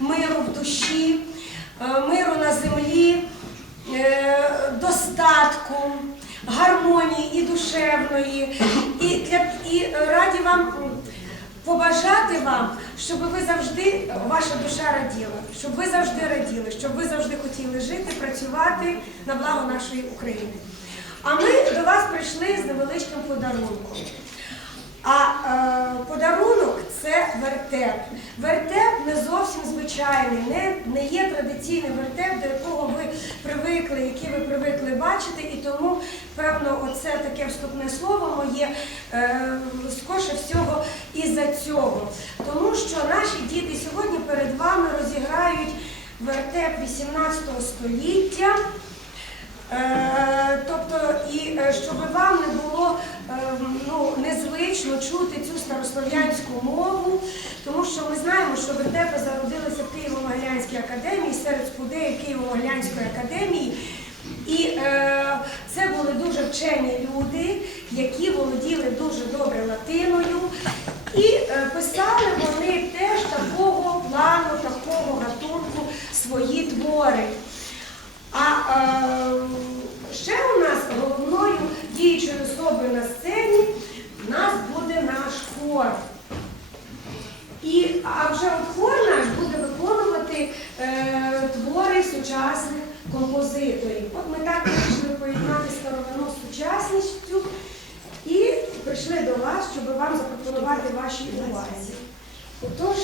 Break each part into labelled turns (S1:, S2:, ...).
S1: миру в душі, е, миру на землі, е, достатку, гармонії і душевної. І, і раді вам побажати вам, щоб ви завжди, ваша душа раділа, щоб ви завжди раділи, щоб ви завжди хотіли жити, працювати на благо нашої України. А ми до вас прийшли з невеличким подарунком. А е, подарунок це вертеп. Вертеп не зовсім звичайний, не, не є традиційний вертеп, до якого ви привикли, який ви привикли бачити, і тому, певно, оце таке вступне слово моє е, скорше всього із-за цього. Тому що наші діти сьогодні перед вами розіграють вертеп 18 століття. Е, Тобто, і е, щоб вам не було е, ну, незвично чути цю старослов'янську мову, тому що ми знаємо, що вертепи зародилися в Києво-Могилянській академії серед спудеїв Києво-Могилянської академії. І е, це були дуже вчені люди, які володіли дуже добре латиною. І е, писали вони теж такого плану, такого гатунку свої твори. А е, ще у нас головною діючою особою на сцені в нас буде наш хор. І, а вже от хор наш буде виконувати е, твори сучасних композиторів. От ми так вирішили поєднати старовину з сучасністю і прийшли до вас, щоб вам запропонувати ваші увазі. Отож,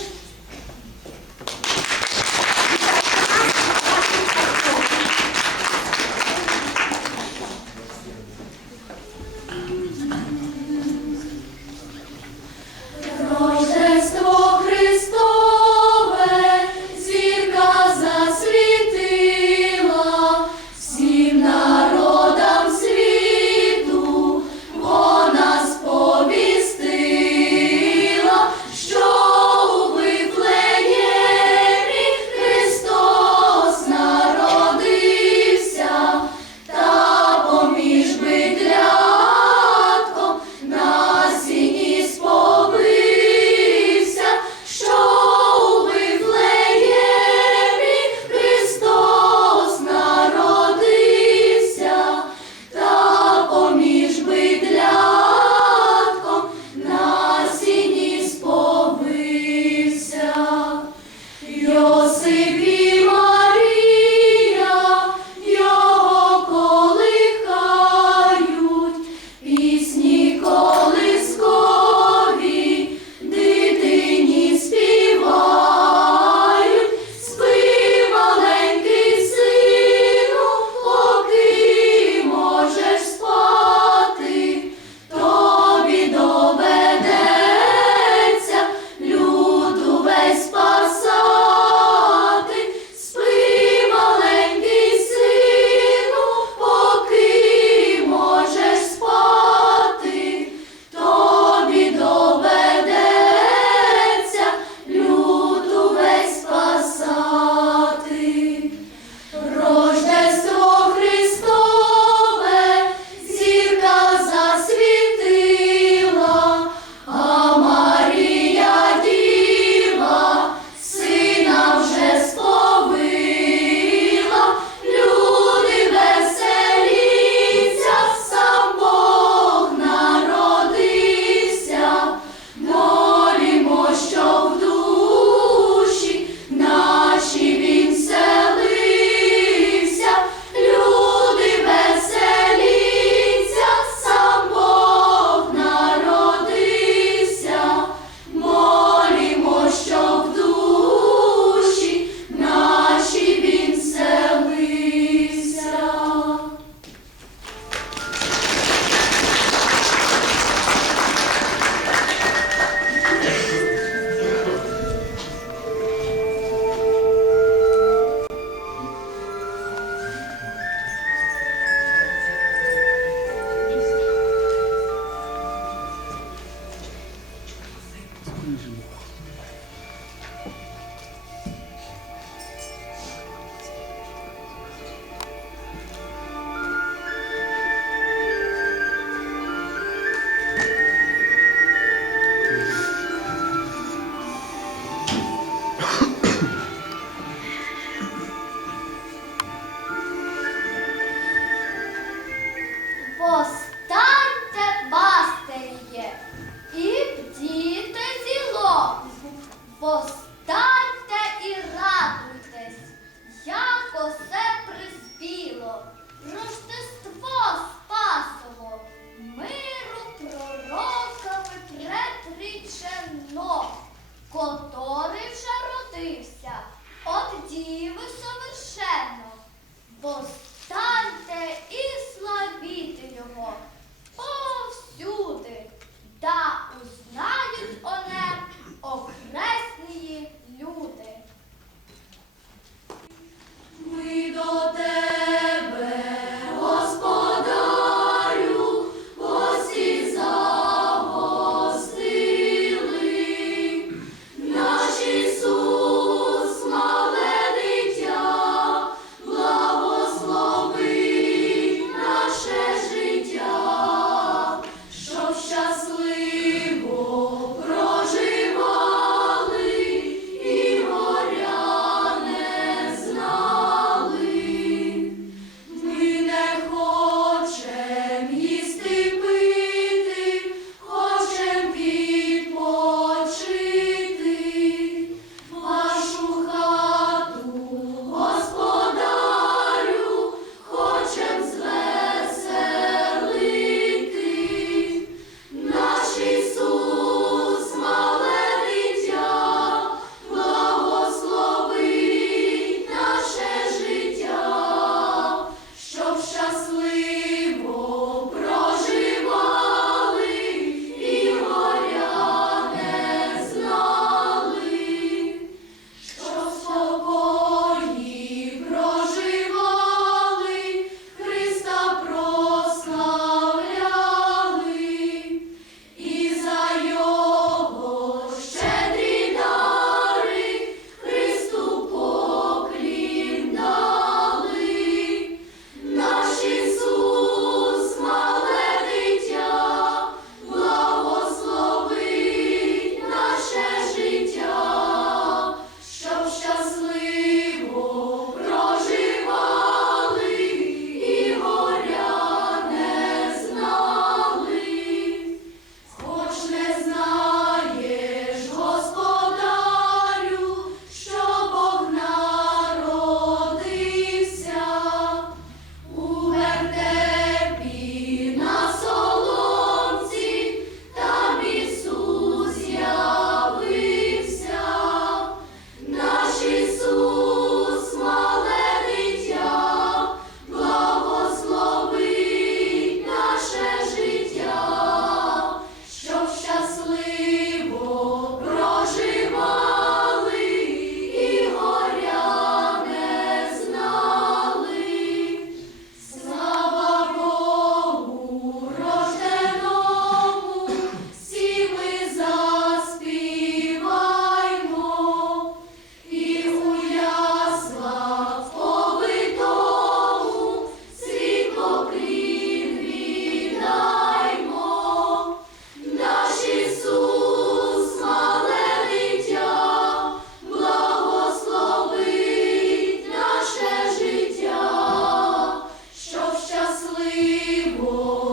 S2: щасливо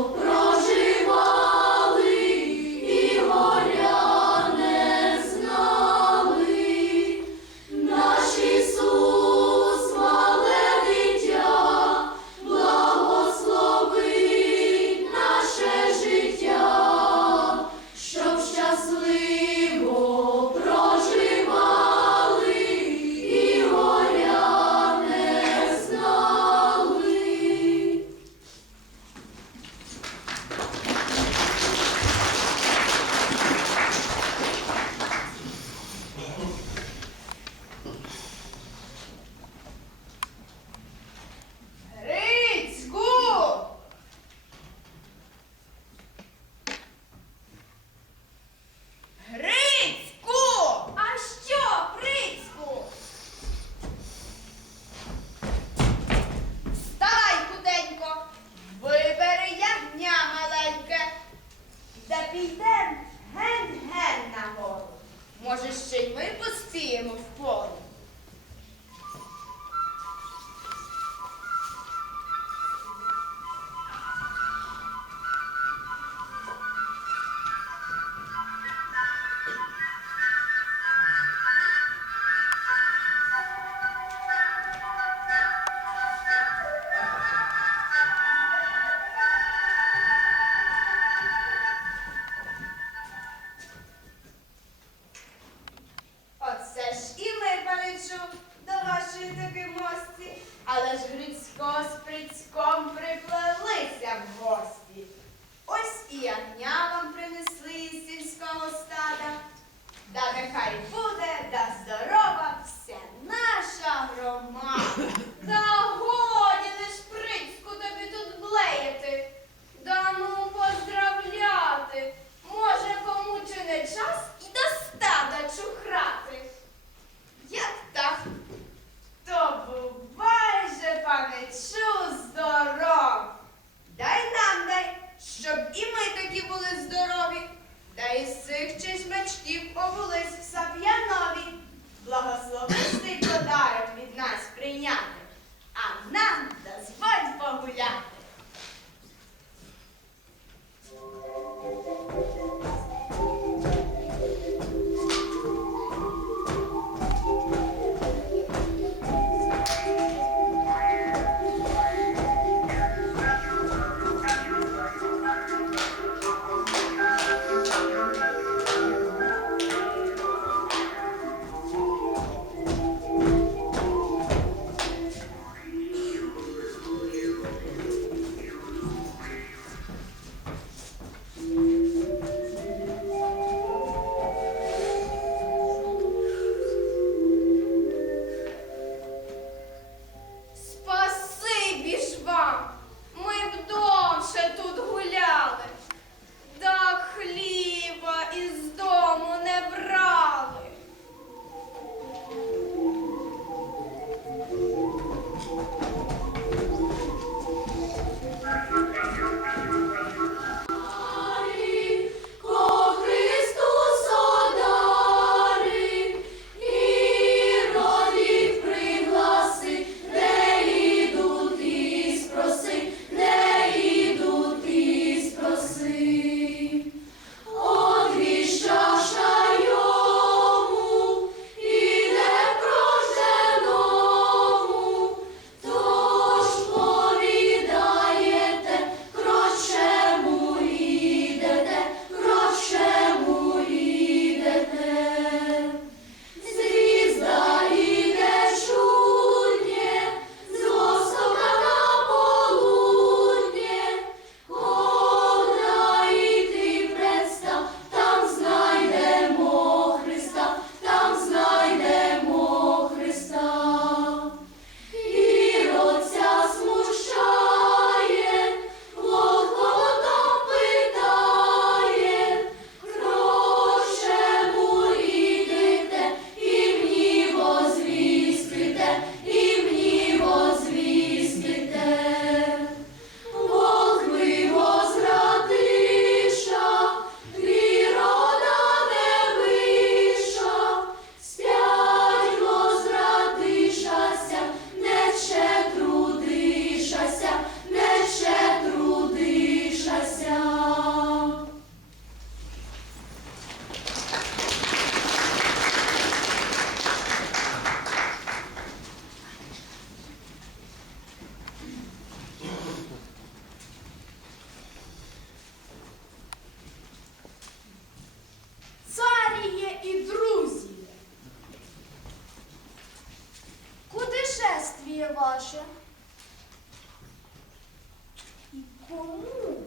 S3: кому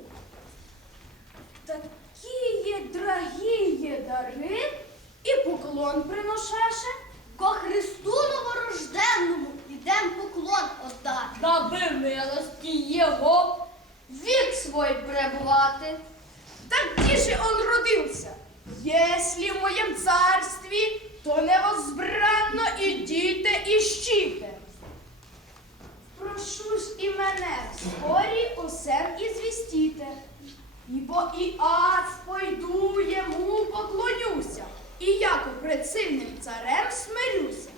S4: такі
S3: драгіє дари і поклон приношеше,
S5: ко Христу новорожденному ідем поклон оддати.
S3: На милості Його вік свой пребувати. Так же он родився. Єслі в моєм царстві, то невозбранно ідіте і щите і мене вскорі усем ізвістіте. звістіте. Ібо і ац пойду йому поклонюся, і як пред сильним царем смирюся.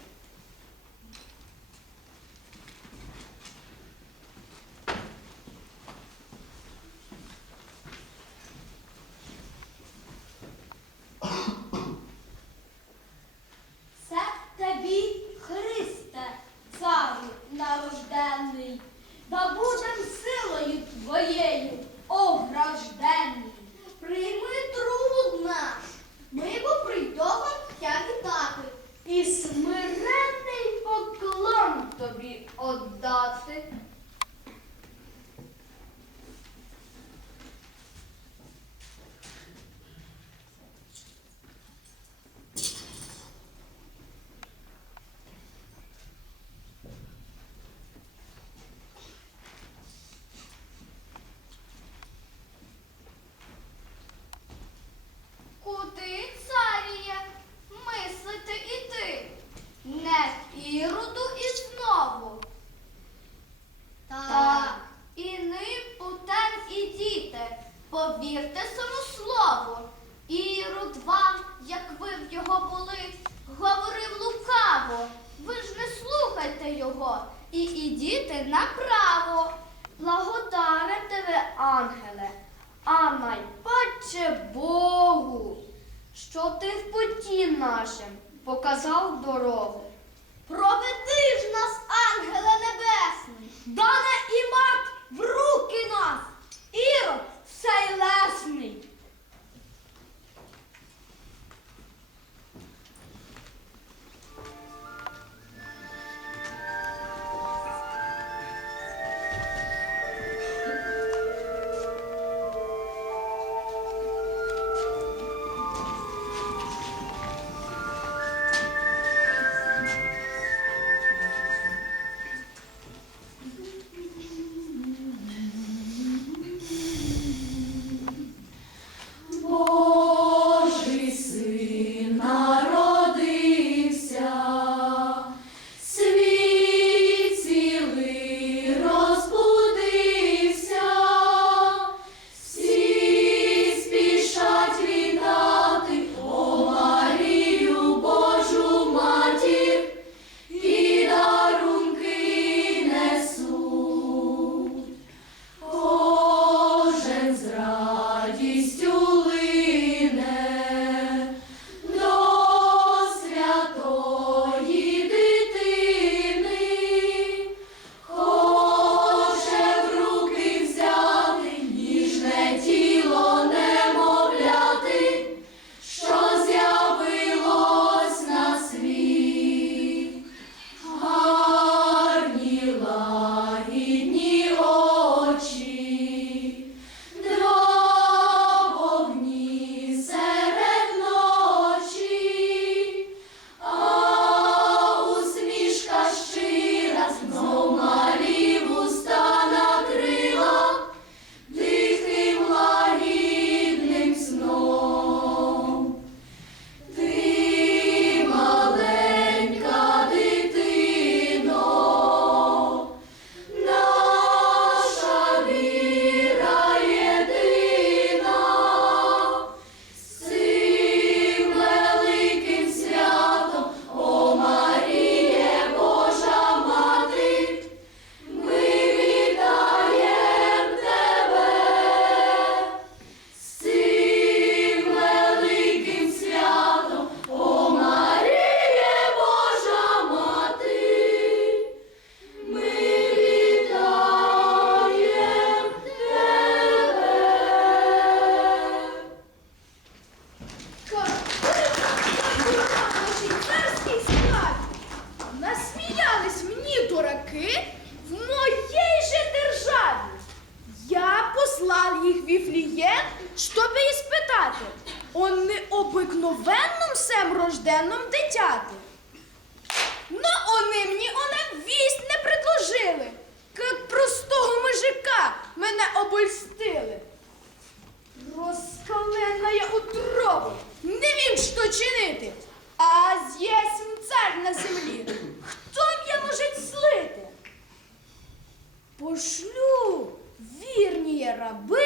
S3: Раби,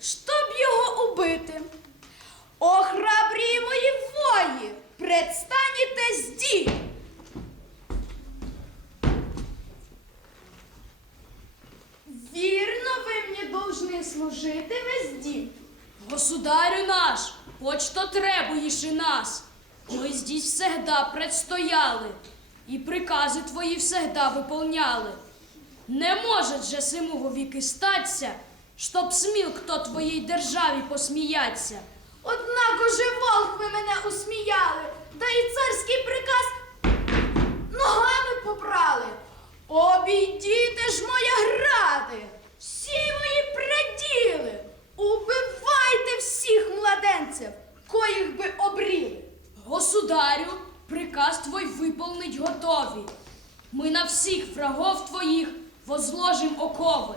S3: щоб його убити. О, храбрі мої вої, предстанете здій. Вірно, ви мені должны служити весь дім.
S2: Государю наш, почто требуєш і нас. Ми здесь всегда предстояли, і прикази твої всегда виполняли. Не може же сему вовіки статься, щоб смів хто твоїй державі посміяться.
S3: Однако же волк ви мене усміяли, да і царський приказ ногами попрали. Обійдіте ж моя гради, всі мої преділи, убивайте всіх младенців, коїх би обріли.
S2: Государю, приказ твой виповнить готові. Ми на всіх врагов твоїх возложим окови.